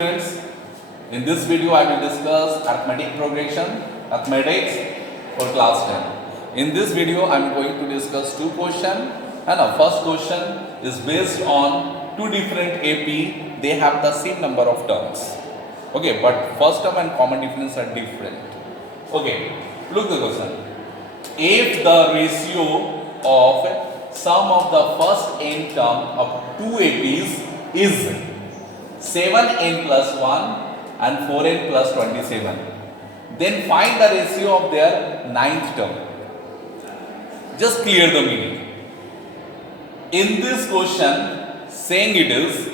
Students, in this video I will discuss arithmetic progression, mathematics for class 10. In this video I am going to discuss two questions, and the first question is based on two different AP. They have the same number of terms. Okay, but first term and common difference are different. Okay, look the question. If the ratio of sum of the first n term of two APs is 7n plus 1 and 4n plus 27. Then find the ratio of their ninth term. Just clear the meaning. In this question, saying it is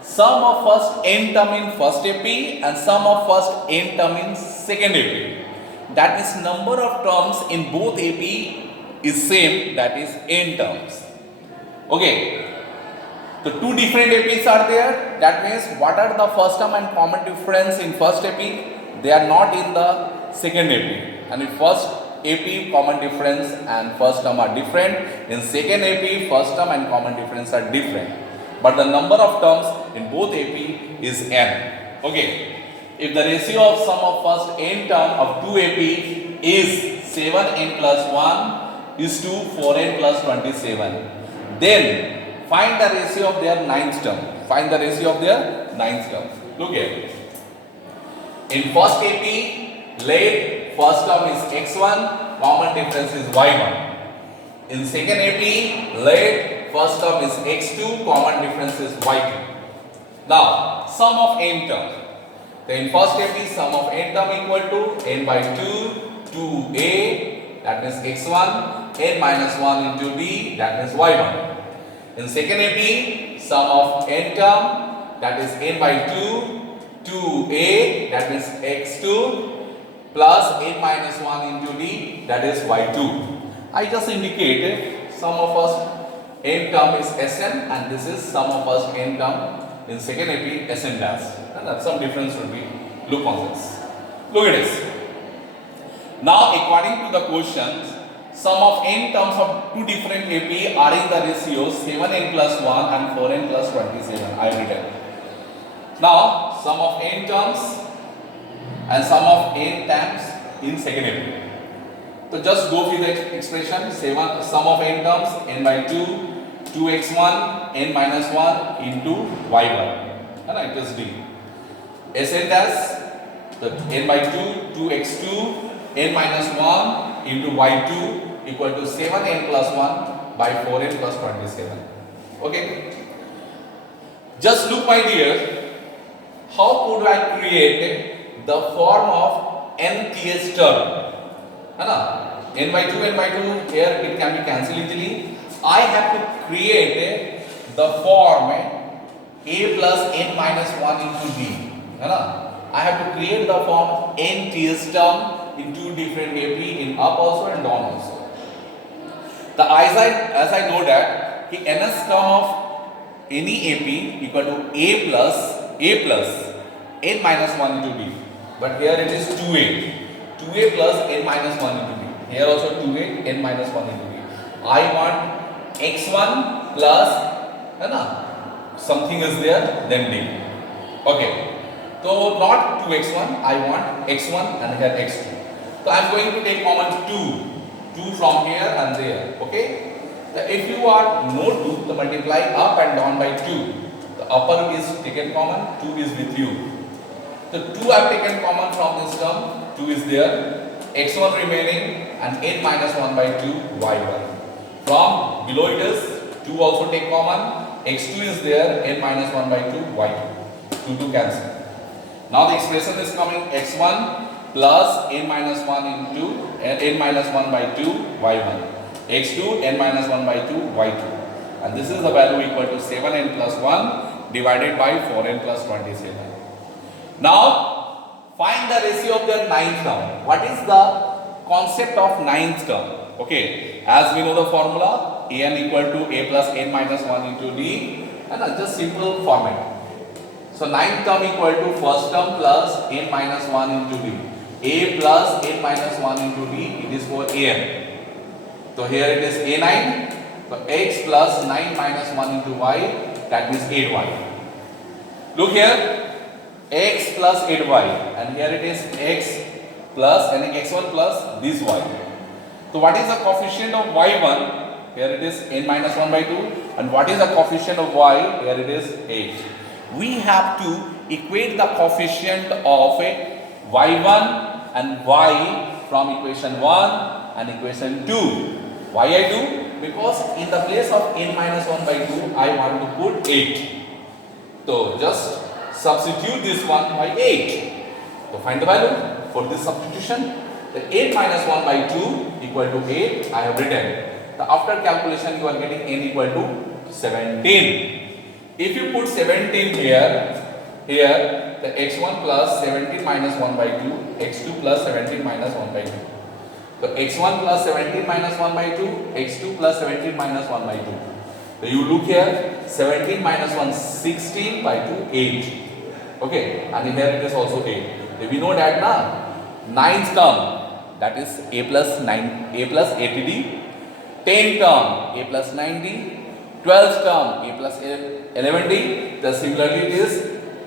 sum of first n term in first AP and sum of first n term in second AP. That is number of terms in both AP is same, that is n terms. Okay. So two different APs are there. That means what are the first term and common difference in first AP? They are not in the second AP. And in first AP common difference and first term are different. In second AP first term and common difference are different. But the number of terms in both AP is n. Okay. If the ratio of sum of first n term of two AP is 7n plus 1 is to 4n plus 27, then find the ratio of their ninth term. Find the ratio of their ninth term. Look here. In first AP, let first term is x1, common difference is y1. In second AP, let first term is x2, common difference is y2. Now, sum of n term. Then first AP, sum of n term equal to n by 2, 2a, that means x1, n minus 1 into b, that means y1. In second AP, sum of n term, that is n by 2, 2a, that means x2, plus n minus 1 into d, that is y2. I just indicated sum of first n term is Sn, and this is sum of first n term in second AP Sn dash. And that some difference will be, look on this. Look at this. Now, according to the questions, sum of n terms of two different AP are in the ratio 7n plus 1 and 4n plus 27. I have written. Now, sum of n terms and sum of n terms in second AP. So, just go through the expression. Sum of n terms n by 2, 2x1, n minus 1 into y1. And it is d. Sn dash, the n by 2, 2x2, n minus 1 into y2 equal to 7n plus 1 by 4n plus 27. Okay. Just look, my dear, how could I create the form of nth term? n by 2, n by 2, here it can be cancelled easily. I have to create the form a plus n minus 1 into b. I have to create the form nth term in two different AP, in up also and down also. As I know that the nth term of any AP equal to a plus n minus 1 into b. But here it is 2a plus n minus 1 into b. Here also 2a n minus 1 into b. I want x1 plus something is there, then d. Okay. So not 2x1, I want x1 and here x2. So I am going to take common 2 from here and there. Okay. So if you are no 2, so multiply up and down by 2. The upper is taken common, 2 is with you. So 2 I have taken common from this term, 2 is there, x1 remaining and n minus 1 by 2 y1. From below it is 2 also take common, x2 is there, n minus 1 by 2 y2. 2 cancel. Now the expression is coming x1 plus n minus 1 into n minus 1 by 2 y1, x2 n minus 1 by 2 y2, and this is the value equal to 7n plus 1 divided by 4n plus 27. Now find the ratio of their ninth term. What is the concept of ninth term? Okay, as we know the formula, an equal to a plus n minus 1 into d, and just simple format. So ninth term equal to first term plus n minus 1 into d. A plus n minus 1 into d, it is for an. So here it is a9. So x plus 9 minus 1 into y, that means 8y. Look here. x plus 8y, and here it is x plus and x1 plus this y. So what is the coefficient of y1? Here it is n minus 1 by 2, and what is the coefficient of y? Here it is 8. We have to equate the coefficient of a y1 and y from equation 1 and equation 2. Why I do? Because in the place of n minus 1 by 2, I want to put 8. So just substitute this one by 8. So find the value for this substitution. The 8 minus 1 by 2 equal to 8 I have written. The after calculation you are getting n equal to 17. If you put 17 here the x1 plus 17 minus 1 by 2, x2 plus 17 minus 1 by 2. So x1 plus 17 minus 1 by 2, x2 plus 17 minus 1 by 2. So you look here, 17 minus 1, 16 by 2, 8. Okay, and here it is also 8. So we know that now, 9th term, that is a plus 80d, 10th term, a plus 90, 12th term, a plus 11d, the similarly it is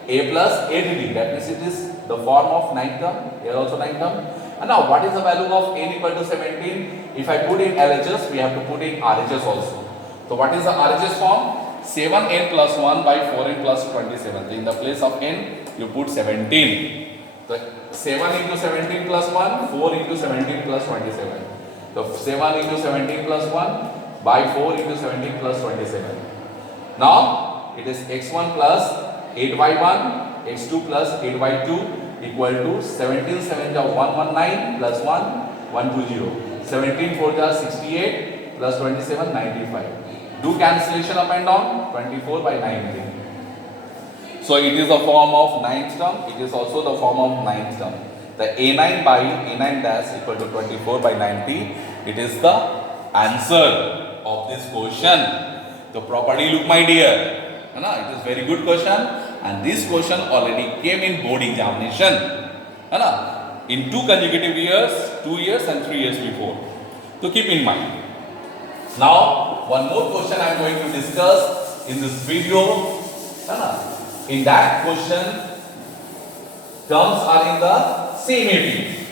a plus 80d, that means it is the form of 9th term, here also 9th term. And now what is the value of n equal to 17? If I put in LHS, we have to put in RHS also. So what is the RHS form? 7n plus 1 by 4n plus 27. So in the place of n, you put 17. So 7 into 17 plus 1, 4 into 17 plus 27. So 7 into 17 plus 1 by 4 into 17 plus 27. Now it is x1 plus 8y1, x2 plus 8y2 equal to 17 7 ja 119 plus 1 120. 17 4 ja 68 plus 27 95. Do cancellation up and down, 24 by 19. So it is a form of 9th term, it is also the form of 9th term. The A9 by A9 dash equal to 24 by 90. It is the answer of this question. So properly look my dear. It is very good question, and this question already came in board examination. In 2 consecutive years, 2 years and 3 years before. So keep in mind. Now one more question I am going to discuss in this video. In that question, terms are in the same AP.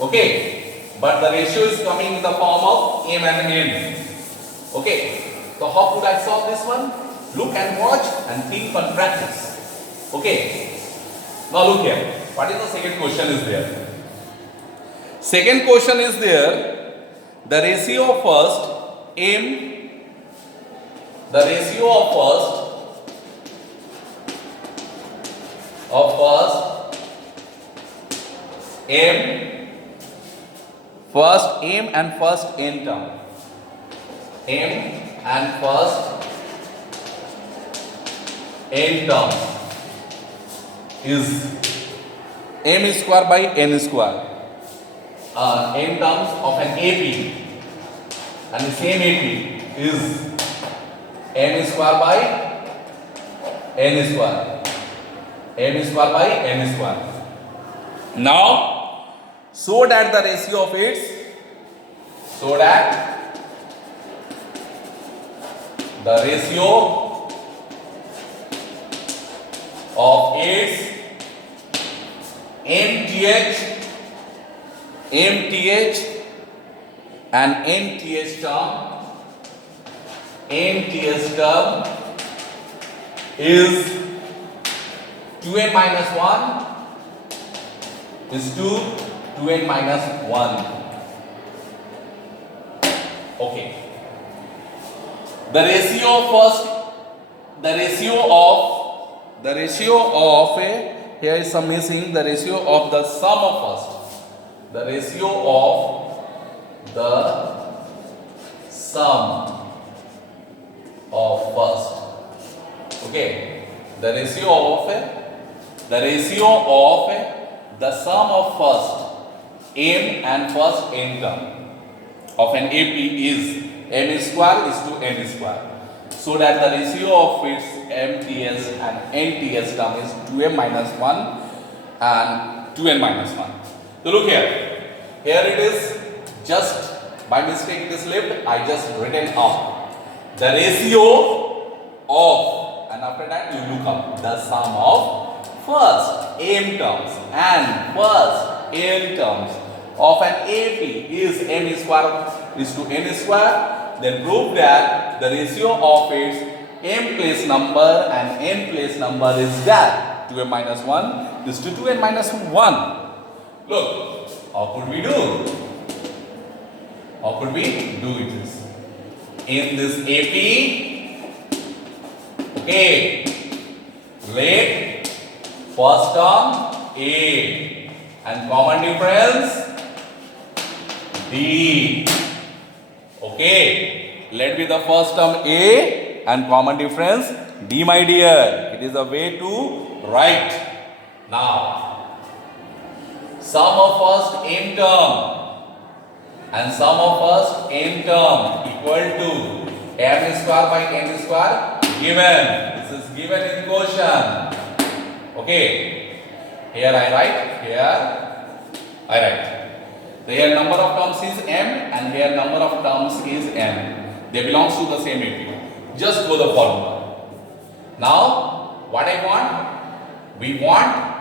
Okay, but the ratio is coming in the form of m and n. Okay, so how could I solve this one? Look and watch and think and practice. Okay, now look here. What is the second question is there? Second question is there. The ratio of first m, the ratio of first m and first n term, m and first n term is m square by n square, n terms of an AP, and the same AP is m square by n square, m square by n square. Now, so that the ratio of its, so that the ratio of its mth and nth term is 2n minus 1 is to 2n minus 1. Okay. The ratio of here is some missing, the ratio of the sum of first. The ratio of the sum of first. Okay. The ratio of the sum of first m and first n term of an AP is m square is to n square. So that the ratio of its mth and nth term is 2m minus 1 and 2n minus 1. So look here. Here it is, just by mistake it is left, I just written up the ratio of, and after that you look up the sum of first m terms and first n terms of an AP is m square is to n square, then prove that the ratio of its m place number and n place number is that 2m minus 1 is to 2n minus 1. Look, how could we do? How could we do it? In this AP, okay, let first term A and common difference D. Okay, let be the first term A and common difference D, my dear. It is a way to write. Now, sum of first m term and sum of first n term equal to m square by n square given. This is given in quotient. Okay. Here I write. Here I write. Here number of terms is m and here number of terms is n. They belongs to the same AP. Just go the formula. Now what I want? We want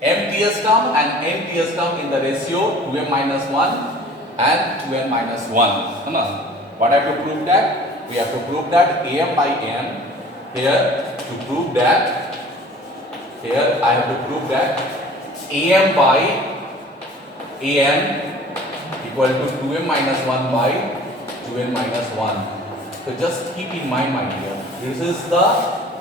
mth term and nth term in the ratio 2m minus 1 and 2n minus 1. What I have to prove that? We have to prove that am by n. Here to prove that, here I have to prove that am by an equal to 2m minus 1 by 2n minus 1. So just keep in mind, my dear, this is the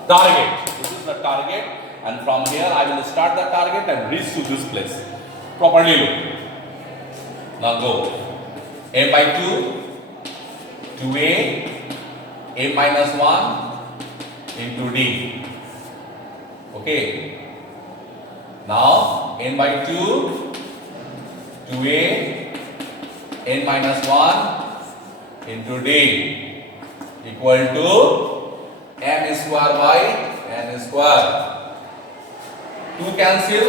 target. This is the target, and from here I will start the target and reach to this place. Properly look. Now go. M by 2, 2a, a minus 1 into d. Okay. Now n by 2, 2a, n minus 1 into d equal to m square by n square. 2 cancel,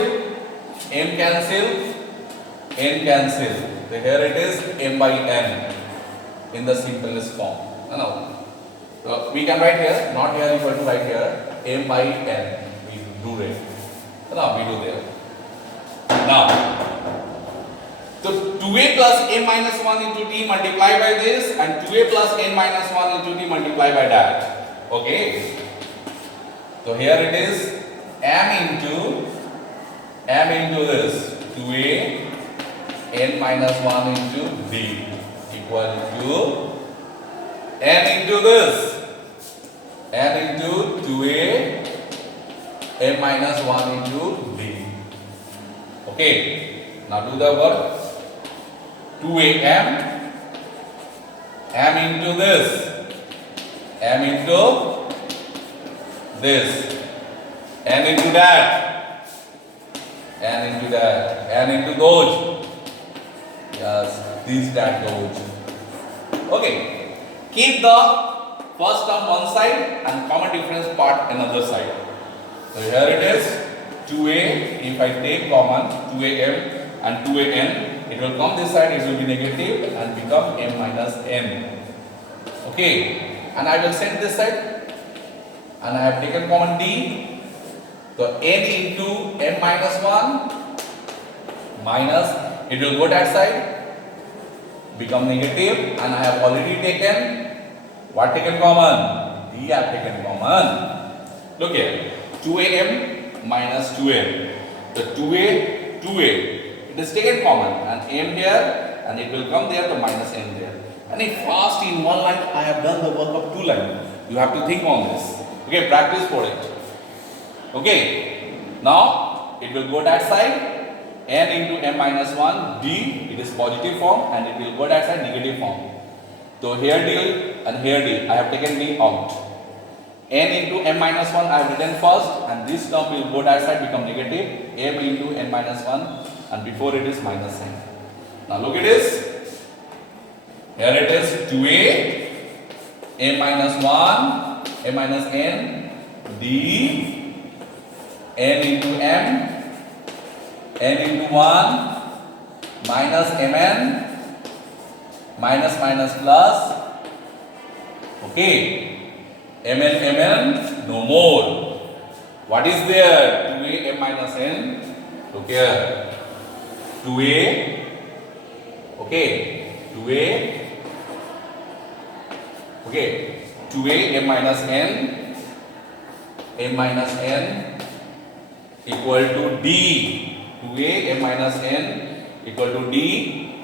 m cancel, n cancel. So here it is m by n in the simplest form. No. So we can write here, not here equal to write here m by n. We do it. No, we do there. Now, so 2a plus m minus 1 into t multiplied by this and 2a plus n minus 1 into t multiplied by that. Okay. So here it is m into this 2a n minus 1 into d equal to n into this n into 2a m minus 1 into d. Okay, now do the work. 2a m into this m into this n into that n into that n into those. Yes, these that those. Okay, keep the first term one side and common difference part another side. So here it is 2a. If I take common 2am and 2an, it will come this side, it will be negative and become m minus n. Okay, and I will send this side and I have taken common d. So n into m minus 1 minus, it will go that side, become negative, and I have already taken what taken common? D I have taken common. Look here, 2am minus 2n. The 2a, 2a, it is taken common and m here and it will come there, the minus n there. And if fast in one line I have done the work of two lines, you have to think on this. Okay, practice for it. Okay, now it will go that side. N into m minus 1 d, it is positive form, and it will go that side negative form. So here d and here d, I have taken d out. N into m minus 1 I have written first, and this term will go that side, become negative. M into n minus 1, and before it is minus sign. Now look at this. Here it is 2a m minus 1 m minus n d n into m n into 1 minus mn minus minus plus. Okay, mn no more. What is there? 2a m minus n. Look here. 2a. Okay. 2a. Okay. 2a m minus n. M minus n equal to d. 2a m minus n equal to d.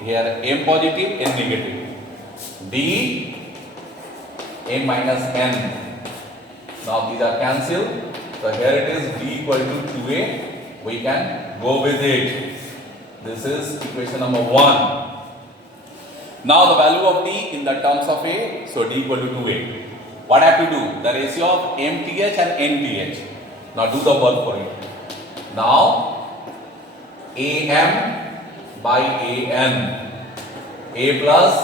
Here m positive, n negative. D m minus n. Now these are cancelled. So here it is d equal to 2a. We can go with it. This is equation number 1. Now the value of d in the terms of a. So d equal to 2a. What I have to do? The ratio of mth and nth. Now do the work for it. Now am by an. A plus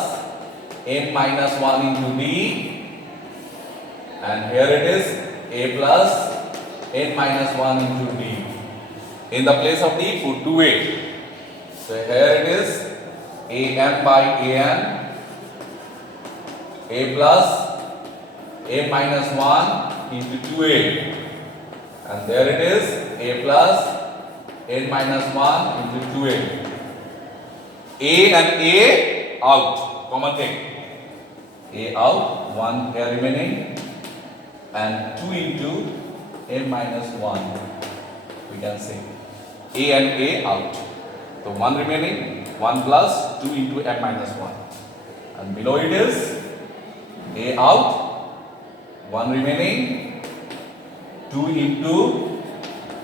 m minus 1 into d, and here it is a plus n minus 1 into d. In the place of d, put 2a. So here it is am by an, a plus m minus 1 into 2a, and there it is a plus n minus 1 into 2a. A and a out, common thing. A out, 1 here remaining, and 2 into m minus 1, we can say. A and a out. So 1 remaining, 1 plus 2 into m minus 1. And below it is a out, 1 remaining, 2 into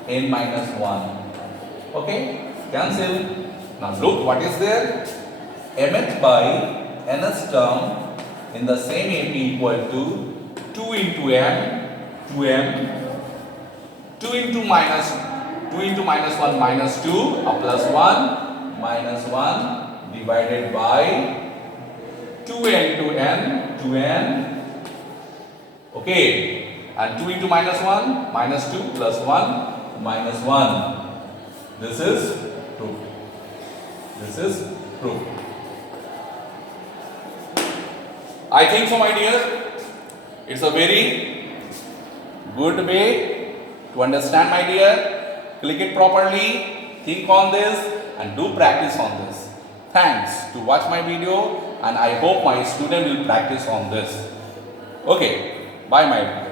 n minus 1. Okay, cancel. Now look what is there. mth by nth term in the same AP equal to 2 into m, 2m, 2 into minus 1 minus 2, a plus 1 minus 1 divided by 2n to n, 2n. Okay, and 2 into minus 1 minus 2 plus 1 minus 1. This is proof. This is proof. I think so, my dear, it's a very good way to understand, my dear. Click it properly, think on this, and do practice on this. Thanks to watch my video, and I hope my student will practice on this. Okay, bye my